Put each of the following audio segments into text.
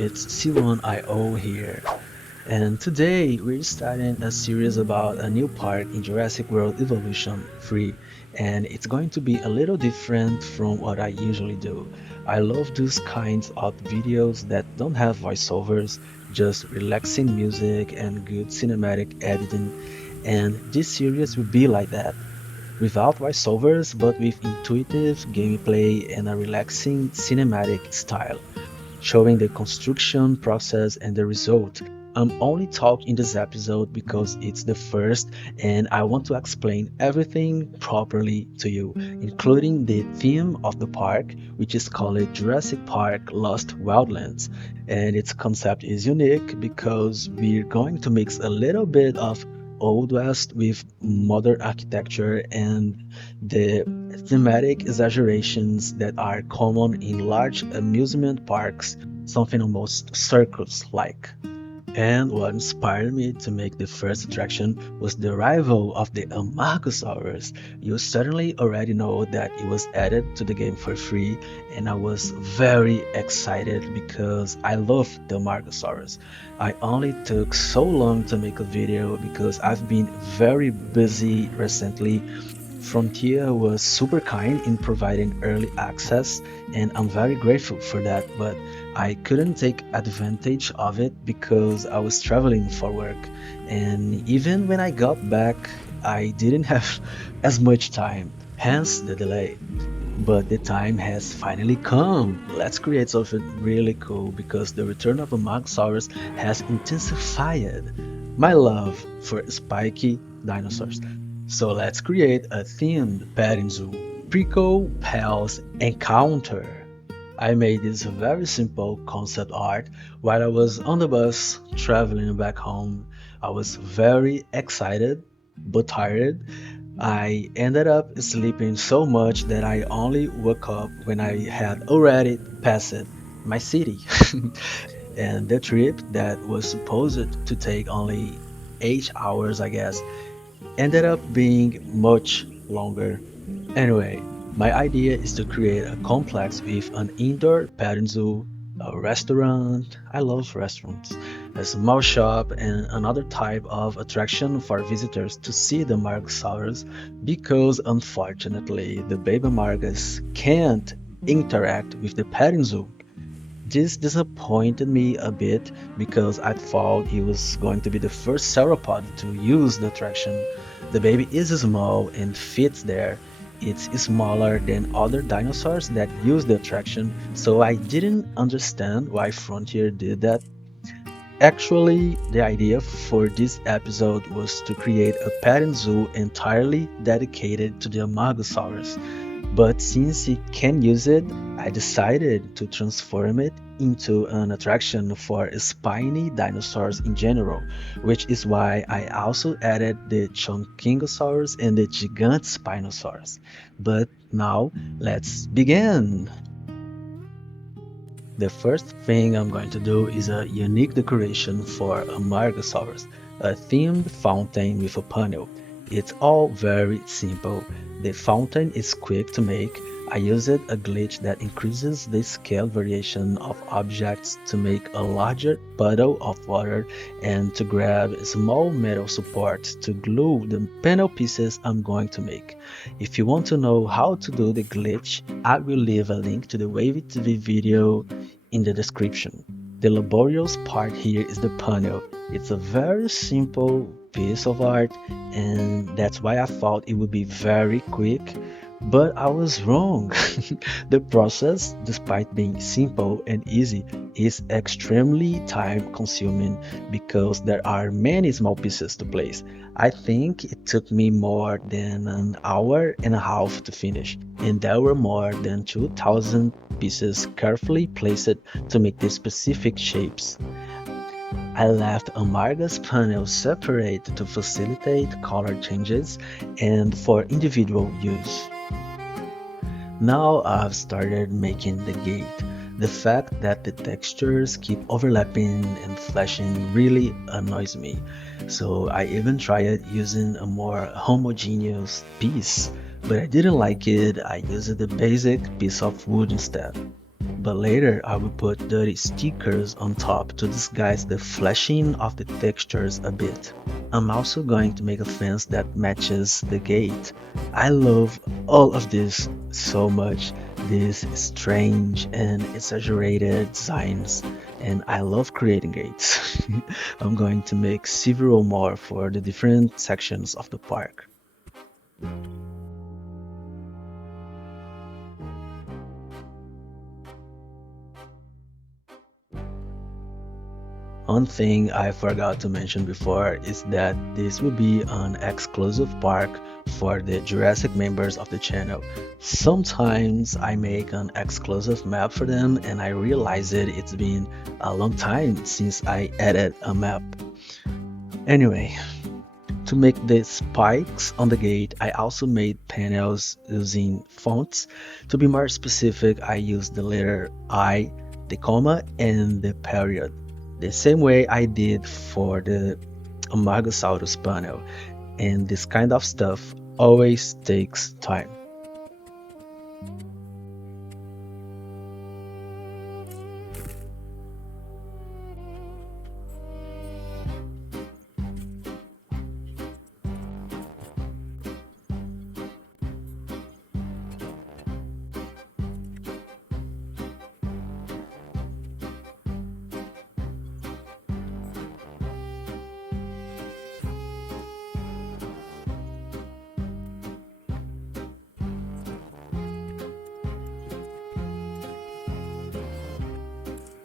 it's C1IO here, and today we're starting a series about a new park in Jurassic World Evolution 3, and it's going to be a little different from what I usually do. I love those kinds of videos that don't have voiceovers, just relaxing music and good cinematic editing, and this series will be like that without voiceovers but with intuitive gameplay and a relaxing cinematic style, showing the construction process and the result. I'm only talking this episode because it's the first and I want to explain everything properly to you, including the theme of the park, which is called Jurassic Park Lost Wildlands. And its concept is unique because we're going to mix a little bit of Old West with modern architecture and the thematic exaggerations that are common in large amusement parks, something almost circus like. And what inspired me to make the first attraction was the arrival of the Amargasaurus. You certainly already know that it was added to the game for free, and I was very excited because I love the Amargasaurus. I only took so long to make a video because I've been very busy recently. Frontier was super kind in providing early access, and I'm very grateful for that. But I couldn't take advantage of it because I was traveling for work, and even when I got back, I didn't have as much time, hence the delay. But the time has finally come. Let's create something really cool because the return of Amargasaurus has intensified my love for spiky dinosaurs. So let's create a themed petting zoo. Prequel Pals Encounter. I made this very simple concept art while I was on the bus traveling back home. I was very excited but tired. I ended up sleeping so much that I only woke up when I had already passed my city. And the trip that was supposed to take only 8 hours, I guess, ended up being much longer. Anyway, my idea is to create a complex with an indoor petting zoo, a restaurant, I love restaurants, a small shop, and another type of attraction for visitors to see the Margosaurus because unfortunately the baby Margus can't interact with the petting zoo. This disappointed me a bit because I thought he was going to be the first sauropod to use the attraction. The baby is small and fits there. It's smaller than other dinosaurs that use the attraction, so I didn't understand why Frontier did that. Actually, the idea for this episode was to create a petting zoo entirely dedicated to the Amargasaurus. But since he can use it, I decided to transform it into an attraction for spiny dinosaurs in general, which is why I also added the Chungkingosaurus and the Gigantspinosaurus. But now, let's begin! The first thing I'm going to do is a unique decoration for Amargasaurus, a themed fountain with a panel. It's all very simple. The fountain is quick to make. I used a glitch that increases the scale variation of objects to make a larger puddle of water and to grab small metal supports to glue the panel pieces I'm going to make. If you want to know how to do the glitch, I will leave a link to the Wavy TV video in the description. The laborious part here is the panel. It's a very simple piece of art, and that's why I thought it would be very quick, but I was wrong. The process, despite being simple and easy, is extremely time consuming because there are many small pieces to place. I think it took me more than an hour and a half to finish, and there were more than 2,000 pieces carefully placed to make the specific shapes. I left Amarga's panels separate to facilitate color changes and for individual use. Now I've started making the gate. The fact that the textures keep overlapping and flashing really annoys me, so I even tried using a more homogeneous piece, but I didn't like it. I used the basic piece of wood instead. but later I will put dirty stickers on top to disguise the flashing of the textures a bit. I'm also going to make a fence that matches the gate. I love all of this so much, these strange and exaggerated designs, and I love creating gates. I'm going to make several more for the different sections of the park. One thing I forgot to mention before is that this will be an exclusive park for the Jurassic members of the channel. Sometimes I make an exclusive map for them and I realize it's been a long time since I added a map. Anyway, to make the spikes on the gate, I also made panels using fonts. To be more specific, I used the letter I, the comma, and the period. The same way I did for the Amargassaurus panel. And this kind of stuff always takes time.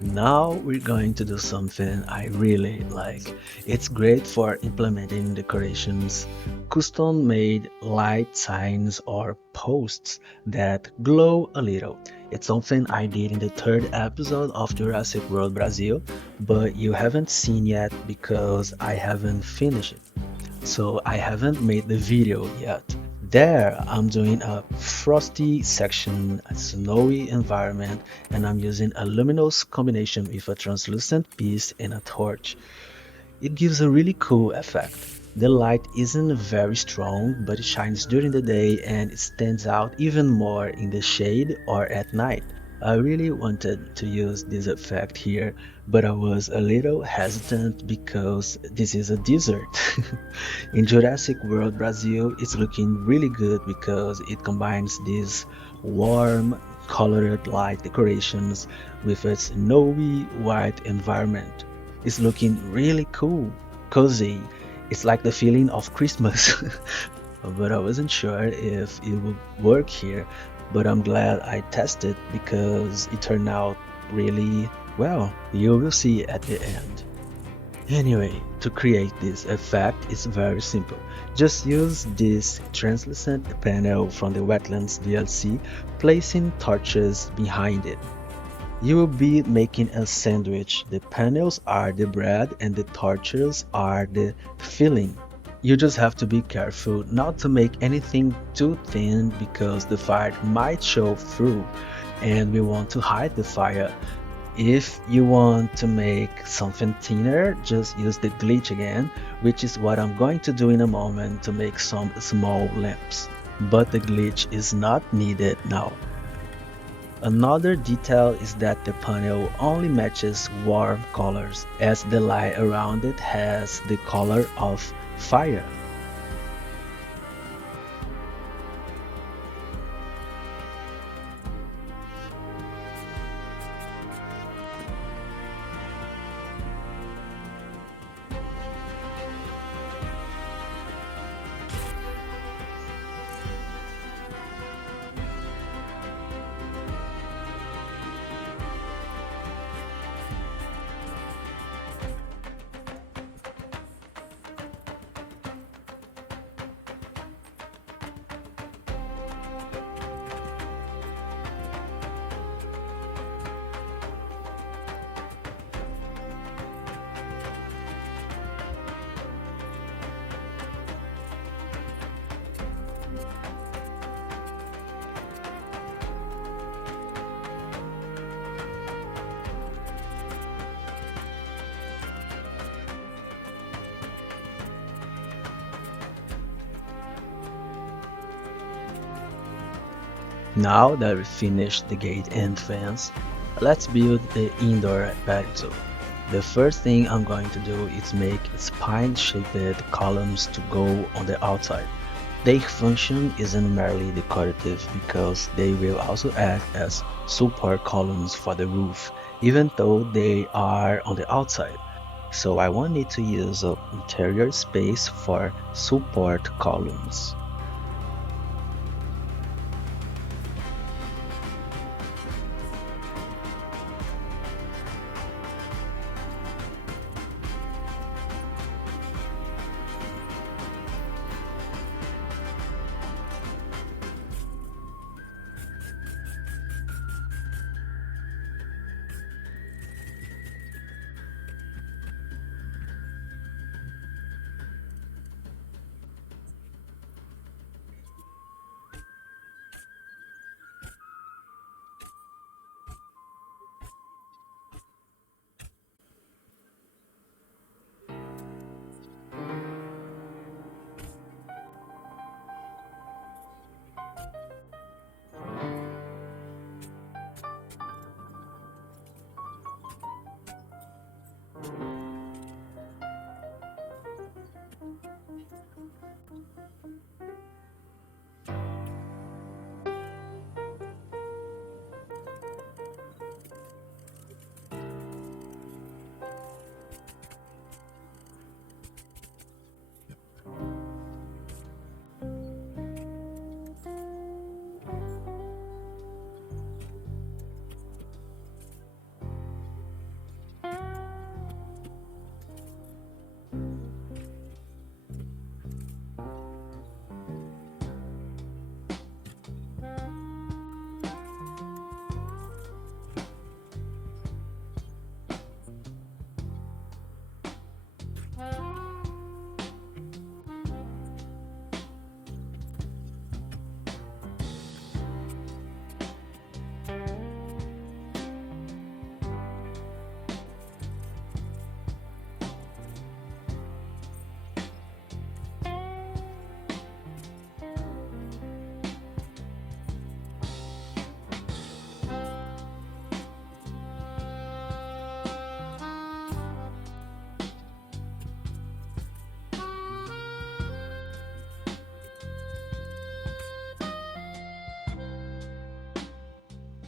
Now we're going to do something I really like. It's great for implementing decorations, custom made light signs or posts that glow a little. It's something I did in the third episode of Jurassic World Brazil, but you haven't seen yet because I haven't finished it. So I haven't made the video yet. There, I'm doing a frosty section, a snowy environment, and I'm using a luminous combination with a translucent piece and a torch. It gives a really cool effect. The light isn't very strong, but it shines during the day and it stands out even more in the shade or at night. I really wanted to use this effect here, but I was a little hesitant because this is a desert. In Jurassic World Brazil, it's looking really good because it combines these warm, colored light decorations with its snowy white environment. It's looking really cool, cozy. It's like the feeling of Christmas. But I wasn't sure if it would work here. But I'm glad I tested because it turned out really well. You will see at the end. Anyway, to create this effect is very simple. Just use this translucent panel from the Wetlands DLC, placing torches behind it. You will be making a sandwich. The panels are the bread and the torches are the filling. You just have to be careful not to make anything too thin because the fire might show through and we want to hide the fire. If you want to make something thinner, just use the glitch again, which is what I'm going to do in a moment to make some small lamps. But the glitch is not needed now. Another detail is that the panel only matches warm colors, as the light around it has the color of fire. Now that we finished the gate and fence, let's build the indoor patio. The first thing I'm going to do is make spine-shaped columns to go on the outside. Their function isn't merely decorative because they will also act as support columns for the roof, even though they are on the outside. So I won't need to use a interior space for support columns.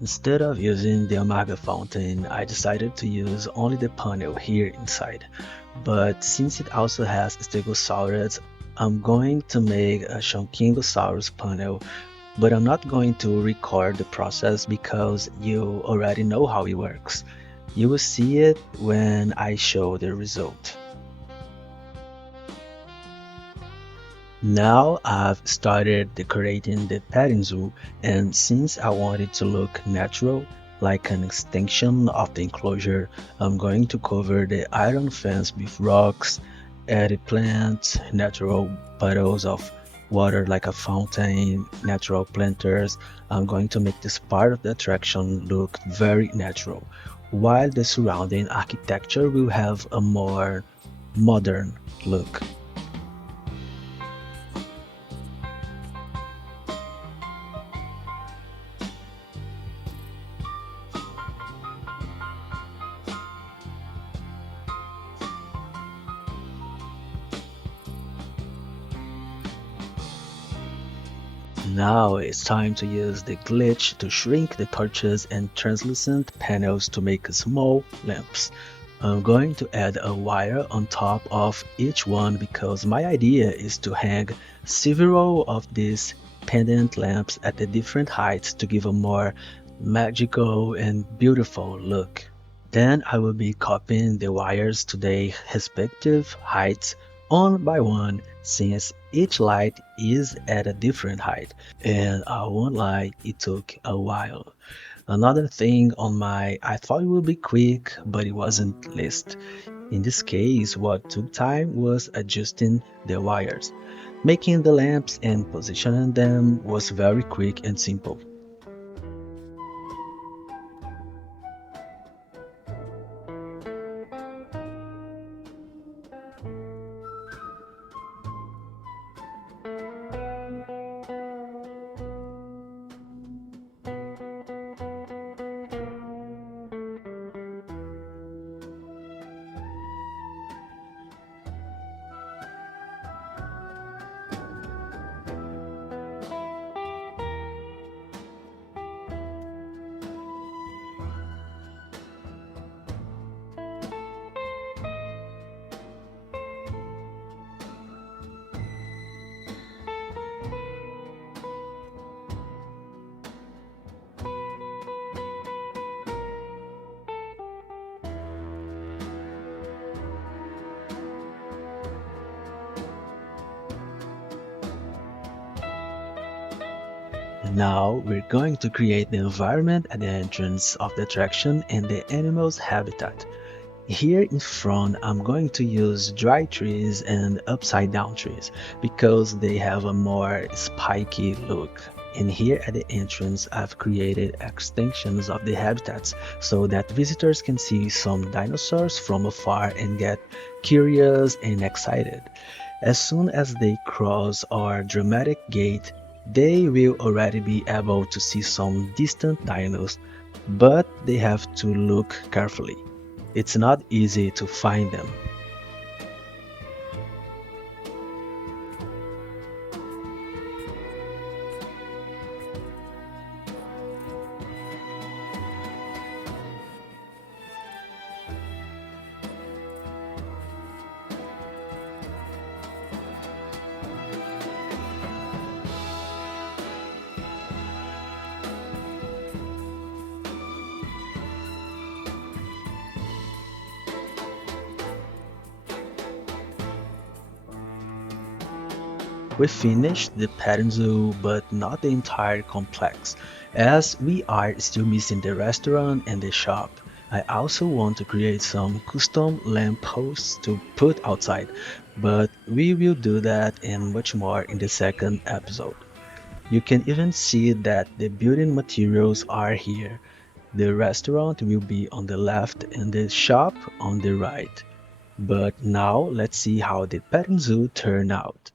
Instead of using the Amarga fountain, I decided to use only the panel here inside. But since it also has Stegosaurus, I'm going to make a Chungkingosaurus panel, but I'm not going to record the process because you already know how it works. You will see it when I show the result. Now I've started decorating the petting zoo, and since I want it to look natural, like an extension of the enclosure, I'm going to cover the iron fence with rocks, add plants, natural puddles of water like a fountain, natural planters. I'm going to make this part of the attraction look very natural, while the surrounding architecture will have a more modern look. Now it's time to use the glitch to shrink the torches and translucent panels to make small lamps. I'm going to add a wire on top of each one because my idea is to hang several of these pendant lamps at the different heights to give a more magical and beautiful look. Then I will be copying the wires to their respective heights one by one since each light is at a different height and I won't lie, it took a while. Another thing on my I thought it would be quick but it wasn't list. In this case what took time was adjusting the wires. Making the lamps and positioning them was very quick and simple. Now we're going to create the environment at the entrance of the attraction and the animal's habitat. Here in front, I'm going to use dry trees and upside down trees because they have a more spiky look. And here at the entrance, I've created extensions of the habitats so that visitors can see some dinosaurs from afar and get curious and excited. As soon as they cross our dramatic gate, they will already be able to see some distant dinos, but they have to look carefully. It's not easy to find them. We finished the petting zoo, but not the entire complex, as we are still missing the restaurant and the shop. I also want to create some custom lampposts to put outside, but we will do that and much more in the second episode. You can even see that the building materials are here. The restaurant will be on the left and the shop on the right. But now let's see how the petting zoo turned out.